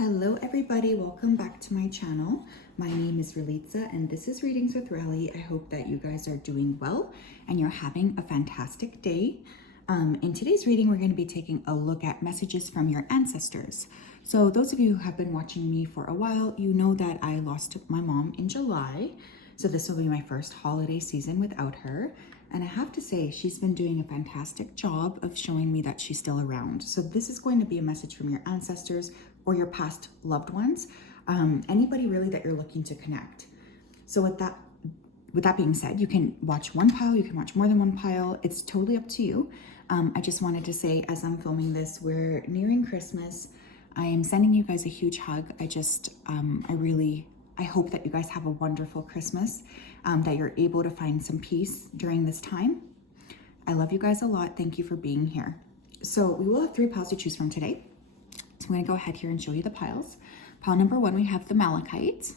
Hello everybody, welcome back to my channel. My name is Ralitza and this is Readings with Rally. I hope that you guys are doing well and you're having a fantastic day. In today's reading, we're going to be taking a look at messages from your ancestors. So those of you who have been watching me for a while, you know that I lost my mom in July. So this will be my first holiday season without her. And I have to say, she's been doing a fantastic job of showing me that she's still around. So this is going to be a message from your ancestors or your past loved ones, anybody really that you're looking to connect. So with that being said, you can watch one pile, you can watch more than one pile. It's totally up to you. I just wanted to say, as I'm filming this, we're nearing Christmas. I am sending you guys a huge hug. I hope that you guys have a wonderful Christmas, that you're able to find some peace during this time. I love you guys a lot. Thank you for being here. So we will have 3 piles to choose from today. So I'm going to go ahead here and show you the piles. Pile number 1, we have the malachite.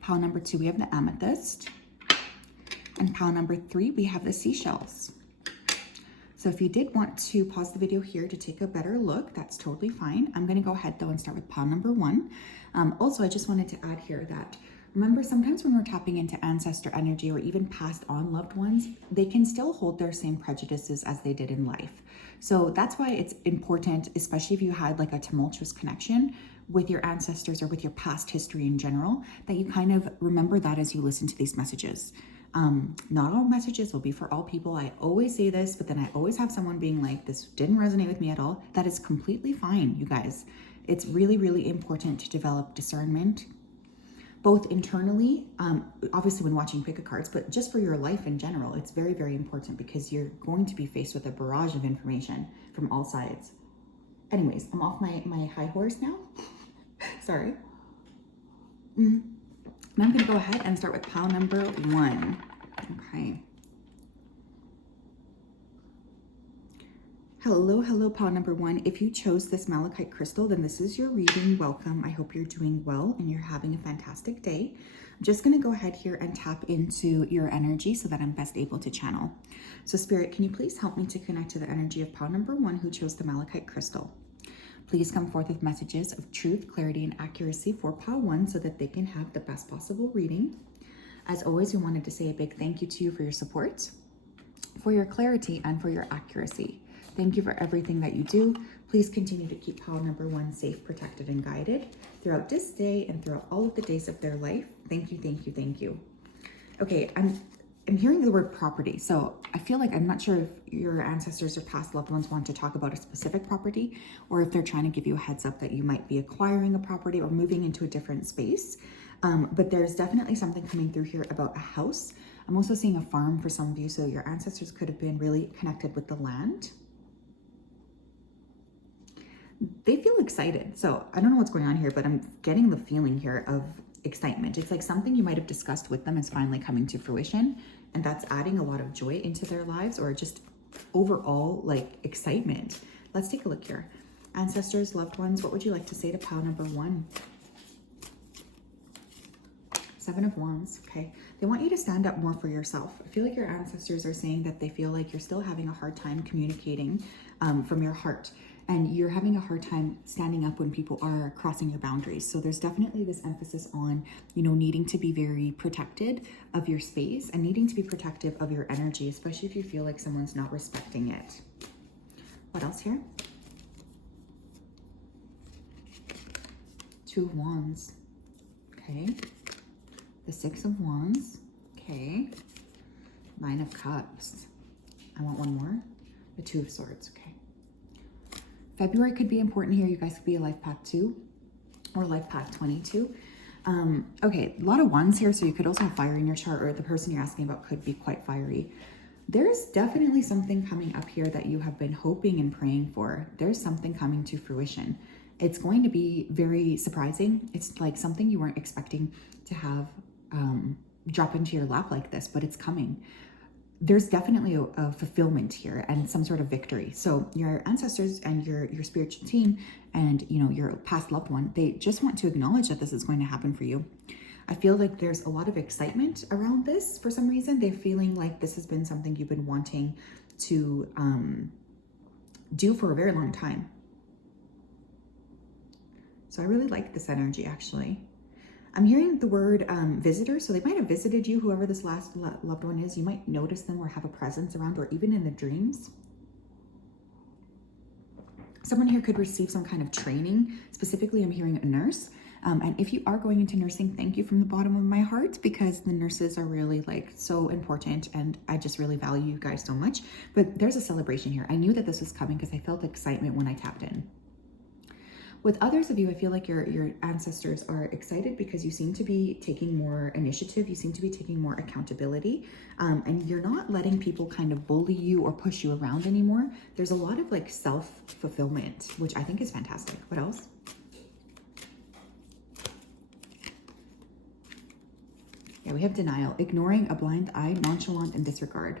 Pile number 2, we have the amethyst. And pile number 3, we have the seashells. So if you did want to pause the video here to take a better look, that's totally fine. I'm going to go ahead though and start with pile number 1. Also, I just wanted to add here that remember, sometimes when we're tapping into ancestor energy or even passed on loved ones, they can still hold their same prejudices as they did in life. So that's why it's important, especially if you had like a tumultuous connection with your ancestors or with your past history in general, that you kind of remember that as you listen to these messages. Not all messages will be for all people. I always say this, but then I always have someone being like, this didn't resonate with me at all. That is completely fine, you guys. It's really, really important to develop discernment, both internally, obviously when watching pick a cards, but just for your life in general. It's very, very important because you're going to be faced with a barrage of information from all sides. Anyways, I'm off my high horse now. Sorry. And I'm going to go ahead and start with pile number 1. Okay. Hello, pile number 1. If you chose this malachite crystal, then this is your reading. Welcome. I hope you're doing well and you're having a fantastic day. I'm just going to go ahead here and tap into your energy so that I'm best able to channel. So Spirit, can you please help me to connect to the energy of pile number 1 who chose the malachite crystal? Please come forth with messages of truth, clarity, and accuracy for pile 1 so that they can have the best possible reading. As always, we wanted to say a big thank you to you for your support, for your clarity, and for your accuracy. Thank you for everything that you do. Please continue to keep pile number 1 safe, protected, and guided throughout this day and throughout all of the days of their life. Thank you, thank you, thank you. Okay, I'm hearing the word property. So I feel like I'm not sure if your ancestors or past loved ones want to talk about a specific property or if they're trying to give you a heads up that you might be acquiring a property or moving into a different space. But there's definitely something coming through here about a house. I'm also seeing a farm for some of you. So your ancestors could have been really connected with the land. They feel excited. So I don't know what's going on here, but I'm getting the feeling here of excitement. It's like something you might have discussed with them is finally coming to fruition, and that's adding a lot of joy into their lives, or just overall like excitement. Let's take a look here. Ancestors, loved ones, what would you like to say to pile number 1? 7 of Wands. Okay. They want you to stand up more for yourself. I feel like your ancestors are saying that they feel like you're still having a hard time communicating from your heart. And you're having a hard time standing up when people are crossing your boundaries. So there's definitely this emphasis on, needing to be very protected of your space and needing to be protective of your energy, especially if you feel like someone's not respecting it. What else here? 2 of Wands. Okay. The 6 of Wands. Okay. 9 of Cups. I want one more. The 2 of Swords. Okay. February could be important here. You guys could be a life path 2 or life path 22. Okay, a lot of wands here. So you could also have fire in your chart, or the person you're asking about could be quite fiery. There's definitely something coming up here that you have been hoping and praying for. There's something coming to fruition. It's going to be very surprising. It's like something you weren't expecting to have drop into your lap like this, but it's coming. There's definitely a fulfillment here and some sort of victory. So your ancestors and your spiritual team and your past loved one, they just want to acknowledge that this is going to happen for you. I feel like there's a lot of excitement around this for some reason. They're feeling like this has been something you've been wanting to do for a very long time. So I really like this energy, actually. I'm hearing the word visitor, so they might have visited you, whoever this last loved one is. You might notice them or have a presence around, or even in the dreams. Someone here could receive some kind of training. Specifically, I'm hearing a nurse. And if you are going into nursing, thank you from the bottom of my heart, because the nurses are really like so important, and I just really value you guys so much. But there's a celebration here. I knew that this was coming because I felt excitement when I tapped in. With others of you, I feel like your ancestors are excited because you seem to be taking more initiative. You seem to be taking more accountability, and you're not letting people kind of bully you or push you around anymore. There's a lot of like self-fulfillment, which I think is fantastic. What else? Yeah, we have denial, ignoring, a blind eye, nonchalant, and disregard.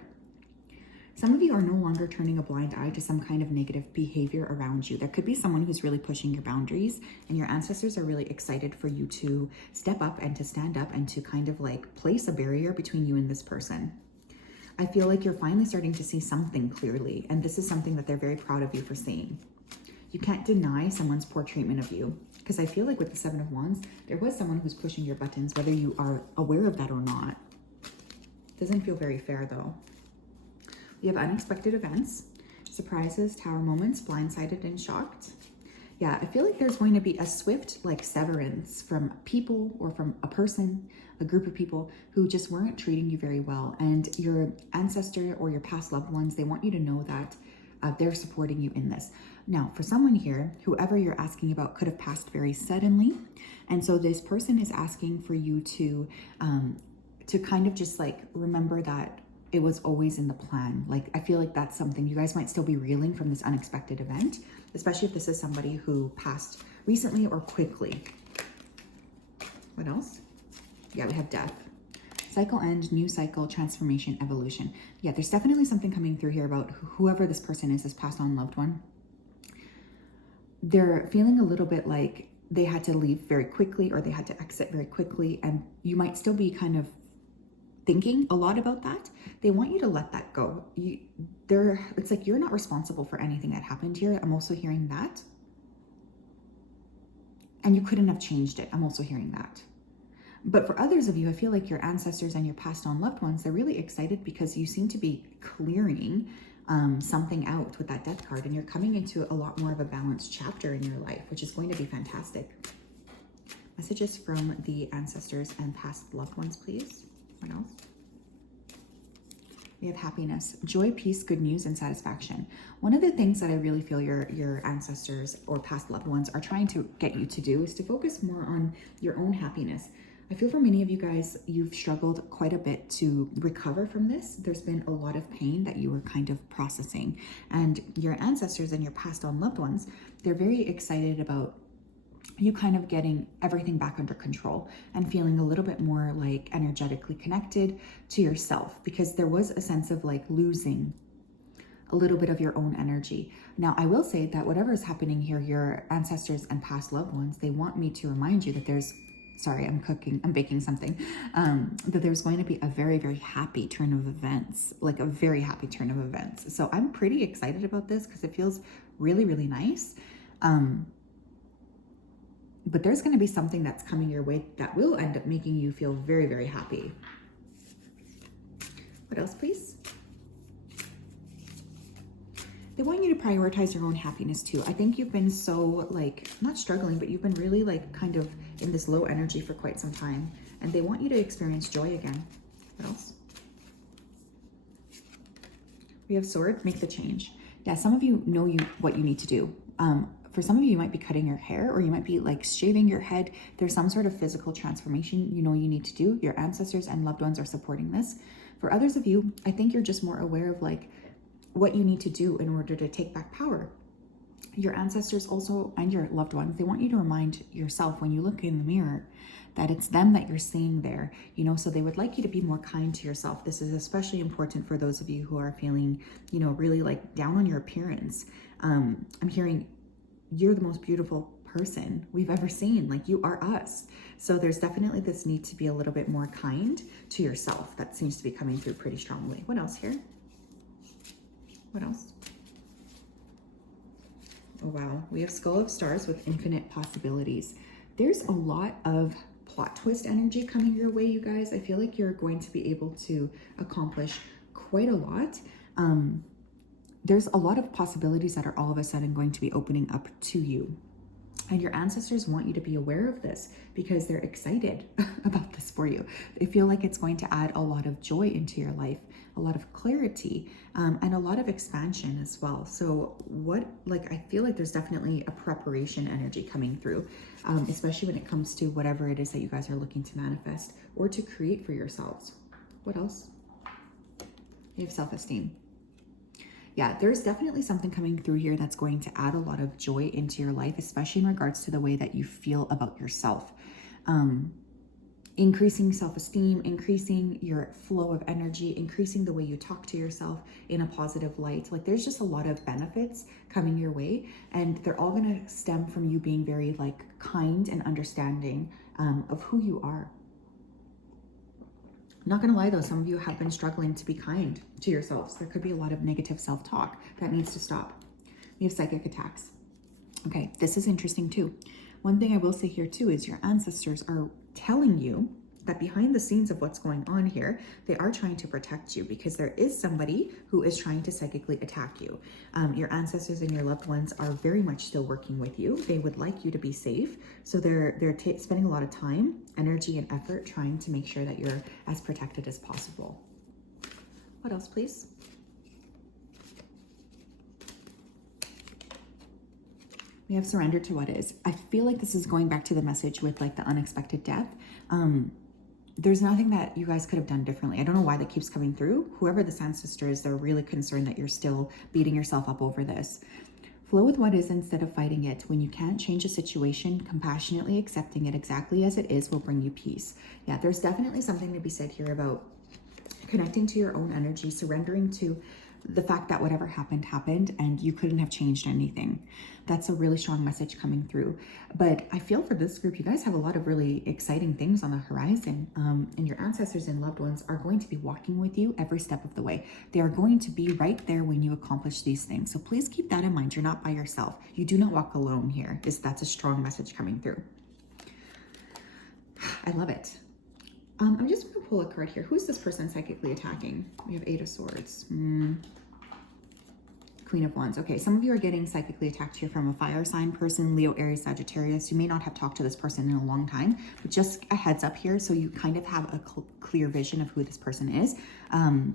Some of you are no longer turning a blind eye to some kind of negative behavior around you. There could be someone who's really pushing your boundaries, and your ancestors are really excited for you to step up and to stand up and to kind of like place a barrier between you and this person. I feel like you're finally starting to see something clearly, and this is something that they're very proud of you for seeing. You can't deny someone's poor treatment of you, because I feel like with the Seven of Wands, there was someone who's pushing your buttons, whether you are aware of that or not. Doesn't feel very fair though. We have unexpected events, surprises, tower moments, blindsided and shocked. Yeah, I feel like there's going to be a swift like severance from people or from a person, a group of people who just weren't treating you very well. And your ancestor or your past loved ones, they want you to know that they're supporting you in this. Now, for someone here, whoever you're asking about could have passed very suddenly. And so this person is asking for you to kind of just like remember that it was always in the plan. Like, I feel like that's something you guys might still be reeling from, this unexpected event, especially if this is somebody who passed recently or quickly. What else? Yeah, we have death. Cycle end, new cycle, transformation, evolution. Yeah, there's definitely something coming through here about whoever this person is, this passed on loved one. They're feeling a little bit like they had to leave very quickly, or they had to exit very quickly, and you might still be kind of thinking a lot about that. They want you to let that go. It's like you're not responsible for anything that happened here. I'm also hearing that. And you couldn't have changed it. I'm also hearing that. But for others of you, I feel like your ancestors and your passed on loved ones, they're really excited because you seem to be clearing something out with that death card, and you're coming into a lot more of a balanced chapter in your life, which is going to be fantastic. Messages from the ancestors and past loved ones, please. What else? We have happiness, joy, peace, good news, and satisfaction. One of the things that I really feel your ancestors or past loved ones are trying to get you to do is to focus more on your own happiness. I feel for many of you guys, you've struggled quite a bit to recover from this. There's been a lot of pain that you were kind of processing. And your ancestors and your passed on loved ones, they're very excited about you kind of getting everything back under control and feeling a little bit more like energetically connected to yourself, because there was a sense of like losing a little bit of your own energy. Now, I will say that whatever is happening here, your ancestors and past loved ones, they want me to remind you that there's, sorry, I'm baking something, that there's going to be a very, very happy turn of events, like a very happy turn of events. So I'm pretty excited about this because it feels really, really nice. But there's going to be something that's coming your way that will end up making you feel very, very happy. What else, please? They want you to prioritize your own happiness too. I think you've been so like, not struggling, but you've been really like kind of in this low energy for quite some time. And they want you to experience joy again. What else? We have sword, make the change. Yeah, some of you know what you need to do. For some of you, you might be cutting your hair, or you might be like shaving your head. There's some sort of physical transformation you need to do. Your ancestors and loved ones are supporting this. For others of you, I think you're just more aware of like what you need to do in order to take back power. Your ancestors also, and your loved ones, they want you to remind yourself when you look in the mirror that it's them that you're seeing there, so they would like you to be more kind to yourself. This is especially important for those of you who are feeling, really like down on your appearance. I'm hearing you're the most beautiful person we've ever seen. Like, you are us. So there's definitely this need to be a little bit more kind to yourself. That seems to be coming through pretty strongly. What else here? What else? Oh, wow. We have Skull of Stars with infinite possibilities. There's a lot of plot twist energy coming your way, you guys. I feel like you're going to be able to accomplish quite a lot. There's a lot of possibilities that are all of a sudden going to be opening up to you. And your ancestors want you to be aware of this because they're excited about this for you. They feel like it's going to add a lot of joy into your life, a lot of clarity, and a lot of expansion as well. So I feel like there's definitely a preparation energy coming through, especially when it comes to whatever it is that you guys are looking to manifest or to create for yourselves. What else? You have self-esteem. Yeah, there's definitely something coming through here that's going to add a lot of joy into your life, especially in regards to the way that you feel about yourself. Increasing self-esteem, increasing your flow of energy, increasing the way you talk to yourself in a positive light. Like there's just a lot of benefits coming your way, and they're all going to stem from you being very like kind and understanding of who you are. Not gonna lie though, some of you have been struggling to be kind to yourselves. There could be a lot of negative self-talk that needs to stop. We have psychic attacks. Okay, this is interesting too. One thing I will say here too is your ancestors are telling you that behind the scenes of what's going on here, they are trying to protect you because there is somebody who is trying to psychically attack you. Your ancestors and your loved ones are very much still working with you. They would like you to be safe. So they're spending a lot of time, energy, and effort trying to make sure that you're as protected as possible. What else, please? We have surrender to what is. I feel like this is going back to the message with like the unexpected death. There's nothing that you guys could have done differently. I don't know why that keeps coming through. Whoever this ancestor is, they're really concerned that you're still beating yourself up over this. Flow with what is instead of fighting it. When you can't change a situation, compassionately accepting it exactly as it is will bring you peace. Yeah, there's definitely something to be said here about connecting to your own energy, surrendering to the fact that whatever happened, happened, and you couldn't have changed anything. That's a really strong message coming through. But I feel for this group, you guys have a lot of really exciting things on the horizon. And your ancestors and loved ones are going to be walking with you every step of the way. They are going to be right there when you accomplish these things. So please keep that in mind. You're not by yourself. You do not walk alone here. That's a strong message coming through. I love it. I'm just going to pull a card here. Who's this person psychically attacking? We have 8 of Swords. Queen of Wands. Okay, some of you are getting psychically attacked here from a fire sign person, Leo, Aries, Sagittarius. You may not have talked to this person in a long time, but just a heads up here so you kind of have a clear vision of who this person is,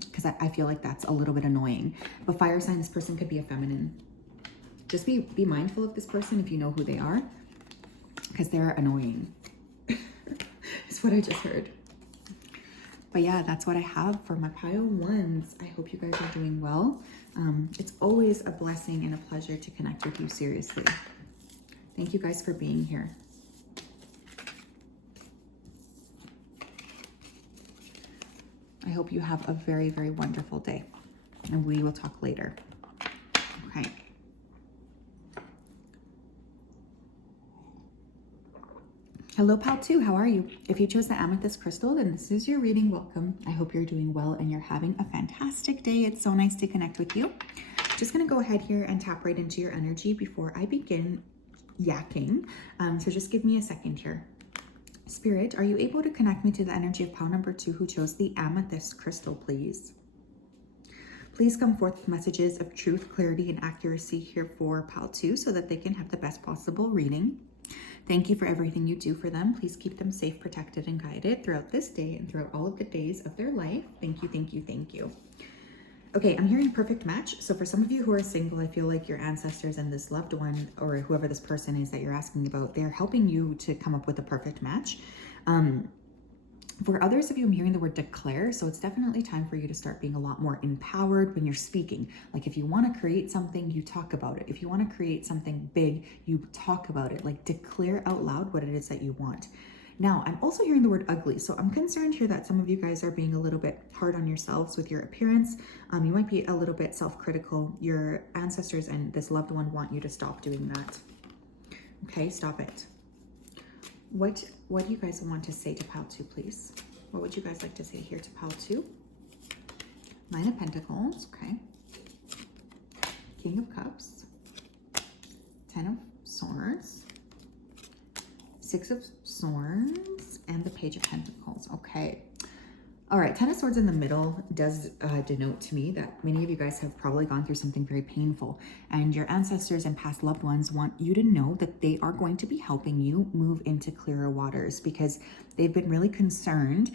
because I feel like that's a little bit annoying. But fire sign, this person could be a feminine. Just be mindful of this person if you know who they are, because they're annoying. That's what I just heard. But yeah, that's what I have for my pile ones. I hope you guys are doing well. It's always a blessing and a pleasure to connect with you, seriously. Thank you guys for being here. I hope you have a very, very wonderful day, and we will talk later. Okay. Hello, Pal 2, how are you? If you chose the amethyst crystal, then this is your reading. Welcome. I hope you're doing well and you're having a fantastic day. It's so nice to connect with you. Just gonna go ahead here and tap right into your energy before I begin yakking. So just give me a second here. Spirit, are you able to connect me to the energy of Pal number 2 who chose the amethyst crystal, please? Please come forth with messages of truth, clarity, and accuracy here for Pal 2 so that they can have the best possible reading. Thank you for everything you do for them. Please keep them safe, protected, and guided throughout this day and throughout all of the days of their life. Thank you, thank you, thank you. Okay, I'm hearing perfect match. So for some of you who are single, I feel like your ancestors and this loved one, or whoever this person is that you're asking about, they're helping you to come up with a perfect match. For others of you, I'm hearing the word declare. So it's definitely time for you to start being a lot more empowered when you're speaking. Like if you want to create something, you talk about it. If you want to create something big, you talk about it. Like declare out loud what it is that you want. Now, I'm also hearing the word ugly. So I'm concerned here that some of you guys are being a little bit hard on yourselves with your appearance. You might be a little bit self-critical. Your ancestors and this loved one want you to stop doing that. Okay, stop it. What do you guys want to say to Pal 2, please? What would you guys like to say here to Pal 2? 9 of Pentacles, okay. King of Cups. Ten of Swords, Six of Swords, and the Page of Pentacles. Okay. All right, Ten of Swords in the middle does denote to me that many of you guys have probably gone through something very painful, and your ancestors and past loved ones want you to know that they are going to be helping you move into clearer waters, because they've been really concerned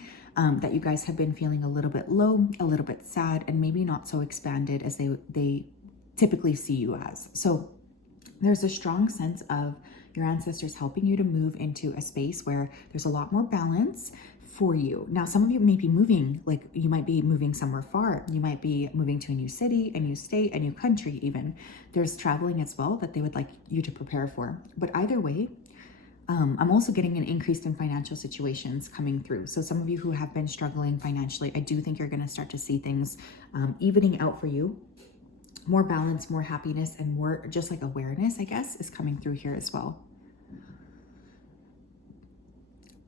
that you guys have been feeling a little bit low, a little bit sad, and maybe not so expanded as they typically see you as. So there's a strong sense of your ancestors helping you to move into a space where there's a lot more balance for you. Now, some of you may be moving, like you might be moving somewhere far. You might be moving to a new city, a new state, a new country even. There's traveling as well that they would like you to prepare for. But either way, I'm also getting an increase in financial situations coming through. So some of you who have been struggling financially, I do think you're going to start to see things evening out for you. More balance, more happiness, and more just like awareness, I guess, is coming through here as well.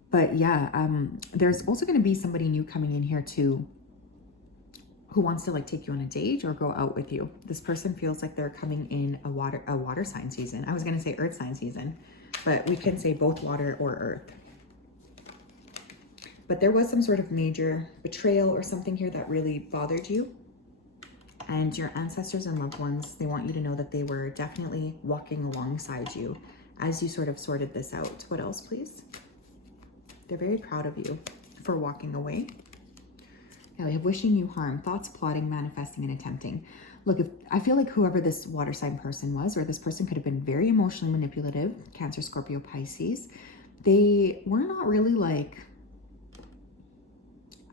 But yeah, there's also going to be somebody new coming in here too, who wants to like take you on a date or go out with you. This person feels like they're coming in a water sign season. I was going to say earth sign season, but we can say both water or earth. But there was some sort of major betrayal or something here that really bothered you. And your ancestors and loved ones, they want you to know that they were definitely walking alongside you as you sort of sorted this out. What else, please? They're very proud of you for walking away. Now we have wishing you harm, thoughts, plotting, manifesting, and attempting. Look, I feel like whoever this water sign person was, or this person could have been very emotionally manipulative, Cancer, Scorpio, Pisces. They were not really like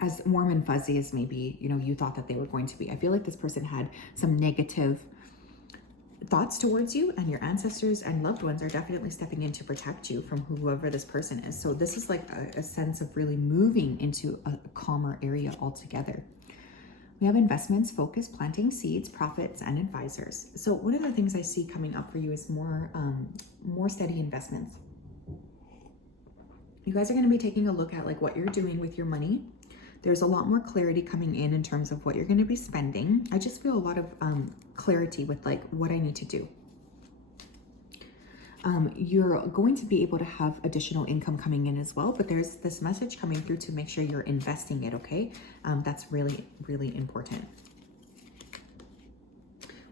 as warm and fuzzy as maybe, you know, you thought that they were going to be. I feel like this person had some negative thoughts towards you, and your ancestors and loved ones are definitely stepping in to protect you from whoever this person is. So this is like a sense of really moving into a calmer area altogether. We have investments, focus, planting seeds, profits, and advisors. So one of the things I see coming up for you is more steady investments. You guys are going to be taking a look at like what you're doing with your money. There's a lot more clarity coming in terms of what you're going to be spending. I just feel a lot of clarity with like what I need to do. You're going to be able to have additional income coming in as well, but there's this message coming through to make sure you're investing it, okay? That's really, really important.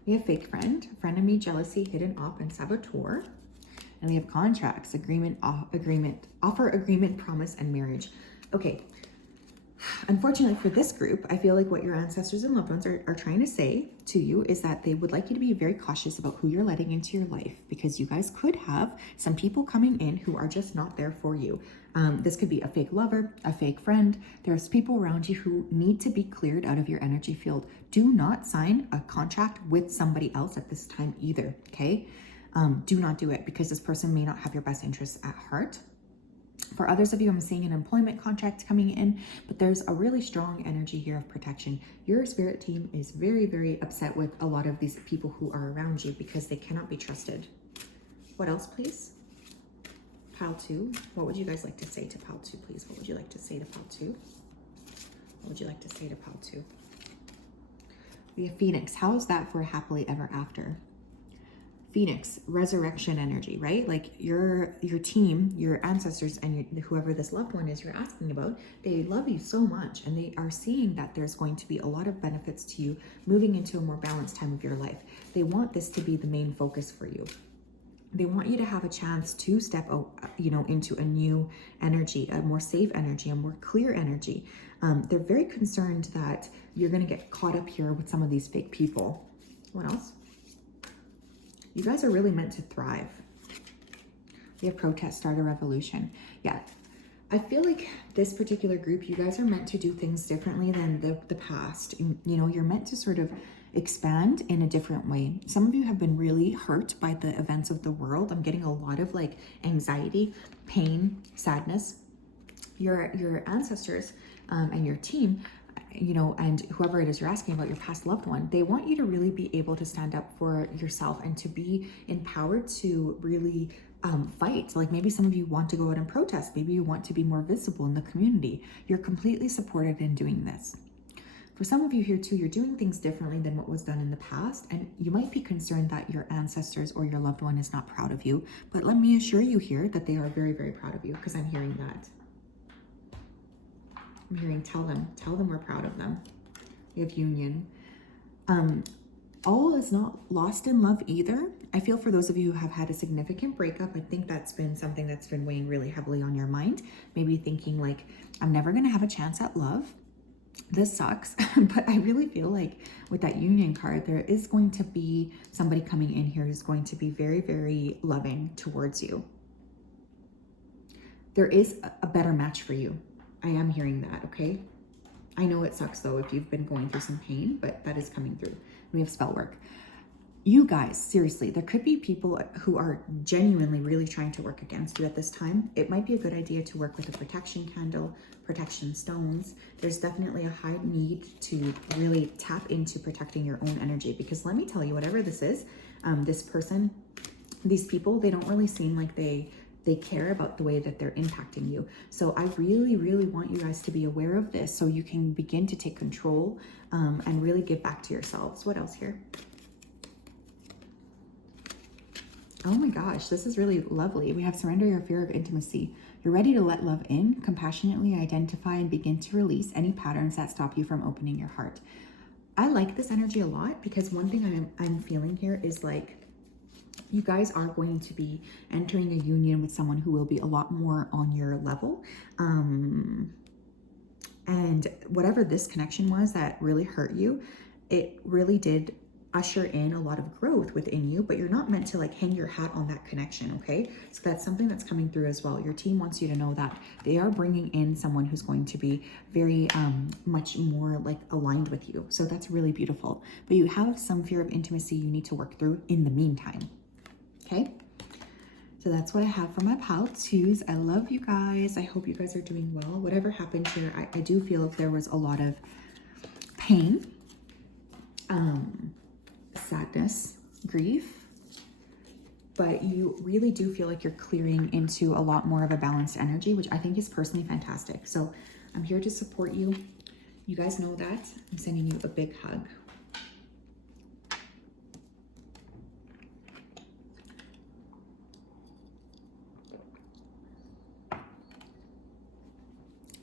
We have fake friend, frenemy, jealousy, hidden op, and saboteur. And we have contracts, agreement, offer, agreement, promise, and marriage. Okay. Unfortunately for this group, I feel like what your ancestors and loved ones are trying to say to you is that they would like you to be very cautious about who you're letting into your life, because you guys could have some people coming in who are just not there for you. This could be a fake lover, a fake friend. There's people around you who need to be cleared out of your energy field. Do not sign a contract with somebody else at this time either, okay? Do not do it, because this person may not have your best interests at heart. For others of you, I'm seeing an employment contract coming in, but there's a really strong energy here of protection. Your spirit team is very, very upset with a lot of these people who are around you because they cannot be trusted. What else, please? Pile 2. What would you guys like to say to Pile 2, please? What would you like to say to Pile 2? What would you like to say to Pile 2? We have Phoenix. How is that for a happily ever after? Phoenix, resurrection energy, right? Like your team, your ancestors, and whoever this loved one is you're asking about, they love you so much, and they are seeing that there's going to be a lot of benefits to you moving into a more balanced time of your life. They want this to be the main focus for you. They want you to have a chance to step out, into a new energy, a more safe energy, a more clear energy. They're very concerned that you're going to get caught up here with some of these fake people. What else? You guys are really meant to thrive. We have protest, start a revolution. Yeah, I feel like this particular group, you guys are meant to do things differently than the past. You're meant to sort of expand in a different way. Some of you have been really hurt by the events of the world. I'm getting a lot of like anxiety, pain, sadness. Your ancestors and your team, and whoever it is you're asking about, your past loved one, they want you to really be able to stand up for yourself and to be empowered to really fight. Like maybe some of you want to go out and protest. Maybe you want to be more visible in the community. You're completely supported in doing this. For some of you here too, you're doing things differently than what was done in the past, and you might be concerned that your ancestors or your loved one is not proud of you. But let me assure you here that they are very, very proud of you, because I'm hearing that. I'm hearing tell them we're proud of them. We have union. All is not lost in love either. I feel for those of you who have had a significant breakup, I think that's been something that's been weighing really heavily on your mind. Maybe thinking like, I'm never going to have a chance at love. This sucks. But I really feel like with that union card, there is going to be somebody coming in here who's going to be very, very loving towards you. There is a better match for you. I am hearing that, okay? I know it sucks though if you've been going through some pain, but that is coming through. We have spell work. You guys, seriously, there could be people who are genuinely really trying to work against you at this time. It might be a good idea to work with a protection candle, protection stones. There's definitely a high need to really tap into protecting your own energy, because let me tell you, whatever this is, this person, these people, they don't really seem like they care about the way that they're impacting you. So I really, really want you guys to be aware of this so you can begin to take control and really give back to yourselves. What else here? Oh my gosh, this is really lovely. We have surrender your fear of intimacy. You're ready to let love in, compassionately identify and begin to release any patterns that stop you from opening your heart. I like this energy a lot, because one thing I'm feeling here is like, you guys are going to be entering a union with someone who will be a lot more on your level. And whatever this connection was that really hurt you, it really did usher in a lot of growth within you, but you're not meant to like hang your hat on that connection, okay? So that's something that's coming through as well. Your team wants you to know that they are bringing in someone who's going to be very much more like aligned with you. So that's really beautiful. But you have some fear of intimacy you need to work through in the meantime, okay? So that's what I have for my pile twos. I love you guys. I hope you guys are doing well. Whatever happened here, I do feel if there was a lot of pain, sadness, grief, but you really do feel like you're clearing into a lot more of a balanced energy, which I think is personally fantastic. So I'm here to support you. You guys know that. I'm sending you a big hug.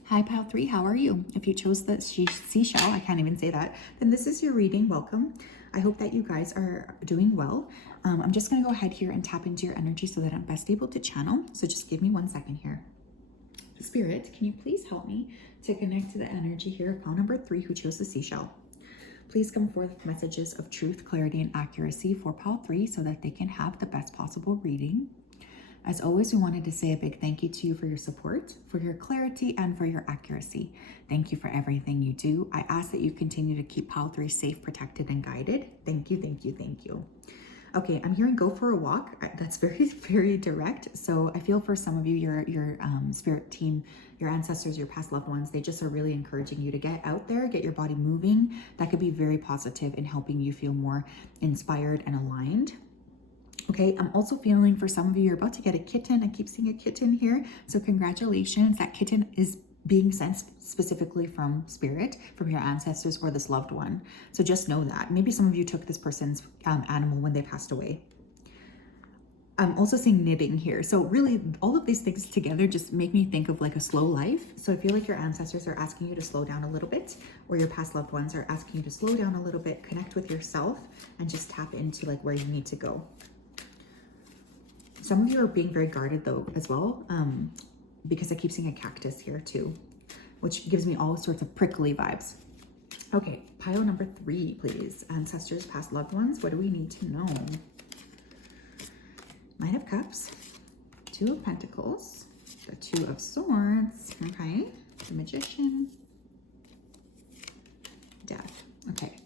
Hi, pile 3, how are you? If you chose the seashell, I can't even say that, then this is your reading. Welcome. I hope that you guys are doing well. I'm just going to go ahead here and tap into your energy so that I'm best able to channel. So just give me 1 second here. Spirit, can you please help me to connect to the energy here of pile number 3 who chose the seashell? Please come forth with messages of truth, clarity, and accuracy for pile 3 so that they can have the best possible reading. As always, we wanted to say a big thank you to you for your support, for your clarity, and for your accuracy. Thank you for everything you do. I ask that you continue to keep pile 3 safe, protected, and guided. Thank you, thank you, thank you. Okay, I'm hearing go for a walk. That's very, very direct. So I feel for some of you, your spirit team, your ancestors, your past loved ones, they just are really encouraging you to get out there, get your body moving. That could be very positive in helping you feel more inspired and aligned. Okay, I'm also feeling for some of you, you're about to get a kitten. I keep seeing a kitten here. So congratulations, that kitten is being sent specifically from spirit, from your ancestors or this loved one. So just know that. Maybe some of you took this person's animal when they passed away. I'm also seeing knitting here. So really all of these things together just make me think of like a slow life. So I feel like your ancestors are asking you to slow down a little bit, or your past loved ones are asking you to slow down a little bit, connect with yourself, and just tap into like where you need to go. Some of you are being very guarded though as well, because I keep seeing a cactus here too, which gives me all sorts of prickly vibes. Okay, pile number 3, please. Ancestors, past loved ones, what do we need to know? Knight of Cups, 2 of Pentacles, the 2 of Swords, okay, the Magician, Death, okay.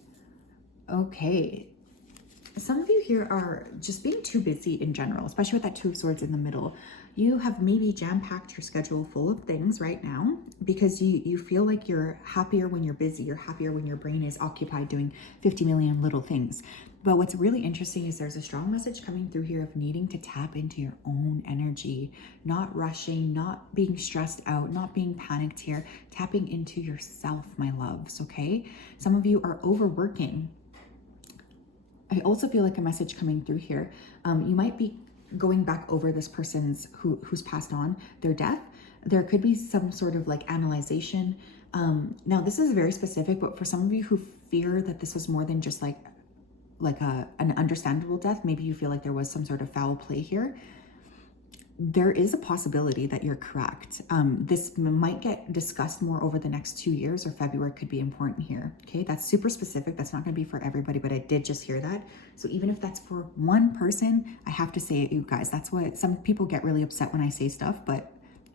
Some of you here are just being too busy in general, especially with that Two of Swords in the middle. You have maybe jam-packed your schedule full of things right now because you feel like you're happier when you're busy. You're happier when your brain is occupied doing 50 million little things. But what's really interesting is there's a strong message coming through here of needing to tap into your own energy, not rushing, not being stressed out, not being panicked here, tapping into yourself, my loves, okay? Some of you are overworking. I also feel like a message coming through here. You might be going back over this person's who's passed on, their death. There could be some sort of like analyzation. Now this is very specific, but for some of you who fear that this was more than just like an understandable death, maybe you feel like there was some sort of foul play here. There is a possibility that you're correct. This might get discussed more over the next 2 years, or February could be important here. Okay, that's super specific. That's not going to be for everybody, but I did just hear that. So even if that's for one person, I have to say it, you guys. That's what some people get really upset when I say stuff, but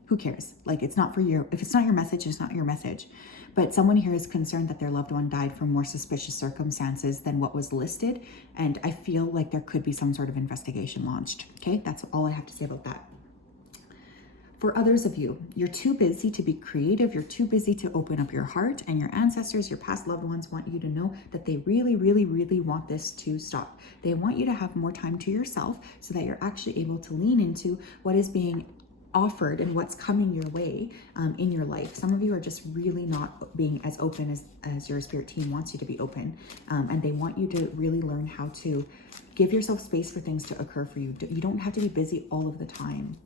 who cares? Like, it's not for you. If it's not your message, it's not your message. But someone here is concerned that their loved one died from more suspicious circumstances than what was listed. And I feel like there could be some sort of investigation launched. Okay, that's all I have to say about that. For others of you, you're too busy to be creative. You're too busy to open up your heart, and your ancestors, your past loved ones want you to know that they really, really, really want this to stop. They want you to have more time to yourself so that you're actually able to lean into what is being offered and what's coming your way in your life. Some of you are just really not being as open as your spirit team wants you to be open. And they want you to really learn how to give yourself space for things to occur for you. You don't have to be busy all of the time.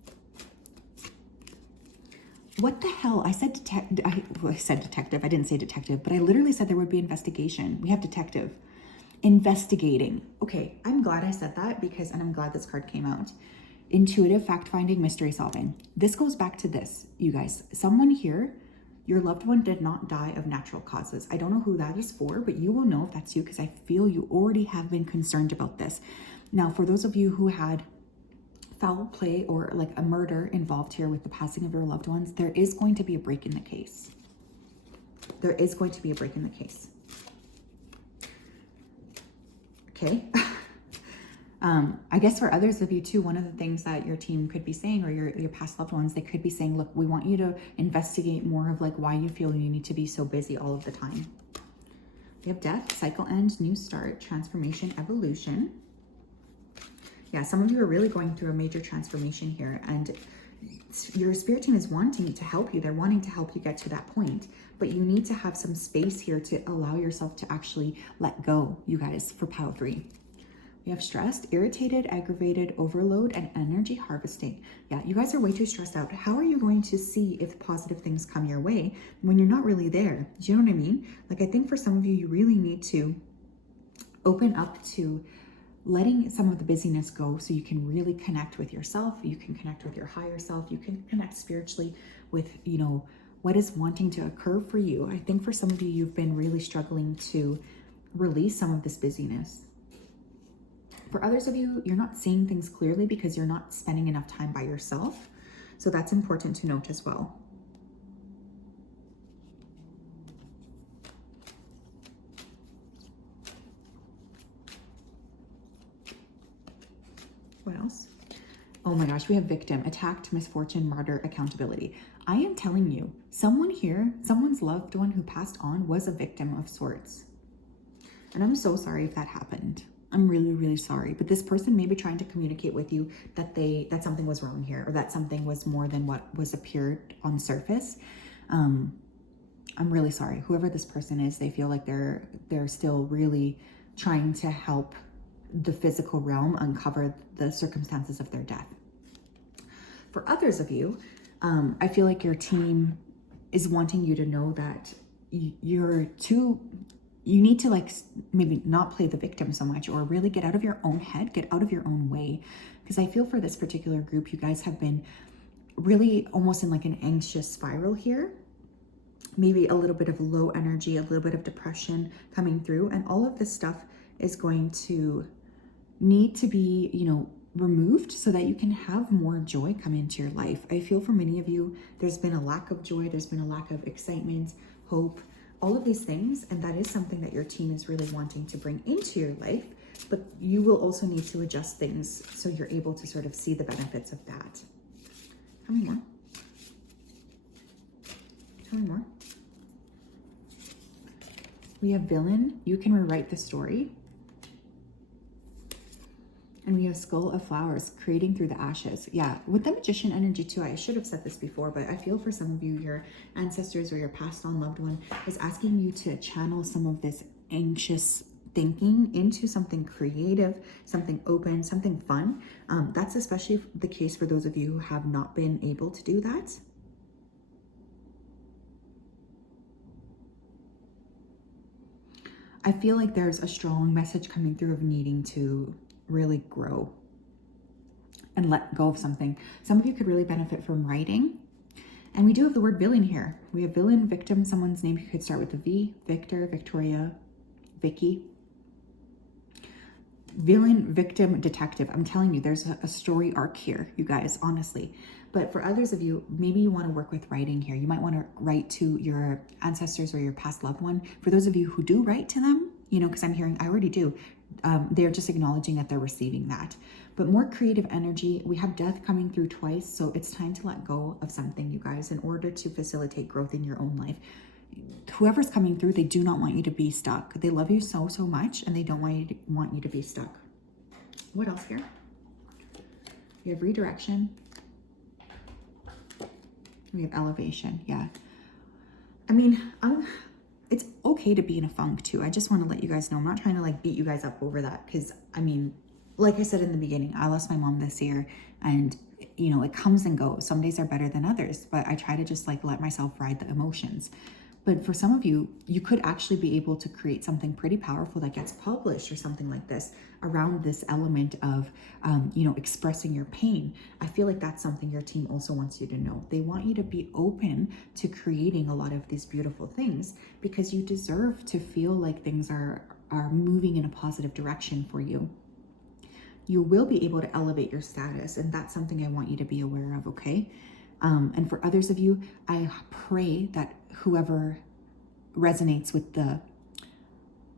What the hell? I said detective. I didn't say detective, but I literally said there would be investigation. We have detective. Investigating. Okay, I'm glad I said that and I'm glad this card came out. Intuitive, fact-finding, mystery solving. This goes back to this, you guys. Someone here, your loved one did not die of natural causes. I don't know who that is for, but you will know if that's you because I feel you already have been concerned about this. Now, for those of you who had foul play or like a murder involved here with the passing of your loved ones, there is going to be a break in the case. There is going to be a break in the case. Okay. I guess for others of you too, one of the things that your team could be saying, or your past loved ones, they could be saying, look, we want you to investigate more of like why you feel you need to be so busy all of the time. We have death, cycle end, new start, transformation, evolution. Yeah, some of you are really going through a major transformation here, and your spirit team is wanting to help you. They're wanting to help you get to that point, but you need to have some space here to allow yourself to actually let go, you guys, for pile 3. We have stressed, irritated, aggravated, overload, and energy harvesting. Yeah, you guys are way too stressed out. How are you going to see if positive things come your way when you're not really there? Do you know what I mean? Like, I think for some of you, you really need to open up to letting some of the busyness go so you can really connect with yourself. You can connect with your higher self. You can connect spiritually with, you know, what is wanting to occur for you. I think for some of you, you've been really struggling to release some of this busyness. For others of you, you're not seeing things clearly because you're not spending enough time by yourself. So that's important to note as well. What else? Oh my gosh, we have victim, attacked, misfortune, martyr, accountability. I am telling you, someone here, someone's loved one who passed on was a victim of sorts. And I'm so sorry if that happened. I'm really, really sorry. But this person may be trying to communicate with you that something was wrong here, or that something was more than what was appeared on the surface. I'm really sorry. Whoever this person is, they feel like they're still really trying to help the physical realm uncover the circumstances of their death. For others of you, I feel like your team is wanting you to know that you need to like maybe not play the victim so much, or really get out of your own head, get out of your own way. Because I feel for this particular group, you guys have been really almost in like an anxious spiral here. Maybe a little bit of low energy, a little bit of depression coming through. And all of this stuff is going to need to be, you know, removed so that you can have more joy come into your life. I feel for many of you, there's been a lack of joy. There's been a lack of excitement, hope, all of these things. And that is something that your team is really wanting to bring into your life but you will also need to adjust things so you're able to sort of see the benefits of that. Tell me more. Tell me more. We have villain. You can rewrite the story. And we have skull of flowers, creating through the ashes. Yeah, with the magician energy too, I should have said this before, but I feel for some of you, your ancestors or your passed on loved one is asking you to channel some of this anxious thinking into something creative, something open, something fun. That's especially the case for those of you who have not been able to do that. I feel like there's a strong message coming through of needing to really grow and let go of something. Some of you could really benefit from writing. And we do have the word villain here. We have villain, victim, someone's name could start with a V, Victor, Victoria, Vicky. Villain, victim, detective. I'm telling you, there's a story arc here, you guys, honestly. But for others of you, maybe you want to work with writing here. You might want to write to your ancestors or your past loved one. For those of you who do write to them, you know, because I'm hearing, I already do. They're just acknowledging that they're receiving that. But more creative energy, we have death coming through twice. So it's time to let go of something, you guys, in order to facilitate growth in your own life. Whoever's coming through, they do not want you to be stuck. They love you so, so much, and they don't want you to be stuck. What else here? We have redirection. We have elevation. Yeah. I mean, it's okay to be in a funk too. I just want to let you guys know, I'm not trying to like beat you guys up over that, because I mean, like I said in the beginning, I lost my mom this year, and you know, it comes and goes. Some days are better than others, but I try to just like let myself ride the emotions. But for some of you, you could actually be able to create something pretty powerful that gets published or something like this around this element of, you know, expressing your pain. I feel like that's something your team also wants you to know. They want you to be open to creating a lot of these beautiful things, because you deserve to feel like things are moving in a positive direction for you. You will be able to elevate your status, and that's something I want you to be aware of, okay? And for others of you, I pray that whoever resonates with the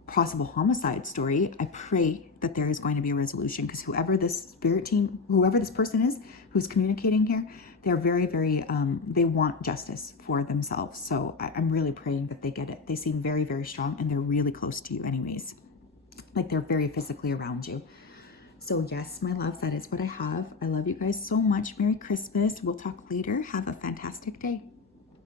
possible homicide story, I pray that there is going to be a resolution, because whoever this spirit team, whoever this person is who's communicating here, they're very, very, they want justice for themselves. So I'm really praying that they get it. They seem very, very strong, and they're really close to you anyways. Like they're very physically around you. So yes, my loves, that is what I have. I love you guys so much. Merry Christmas. We'll talk later. Have a fantastic day.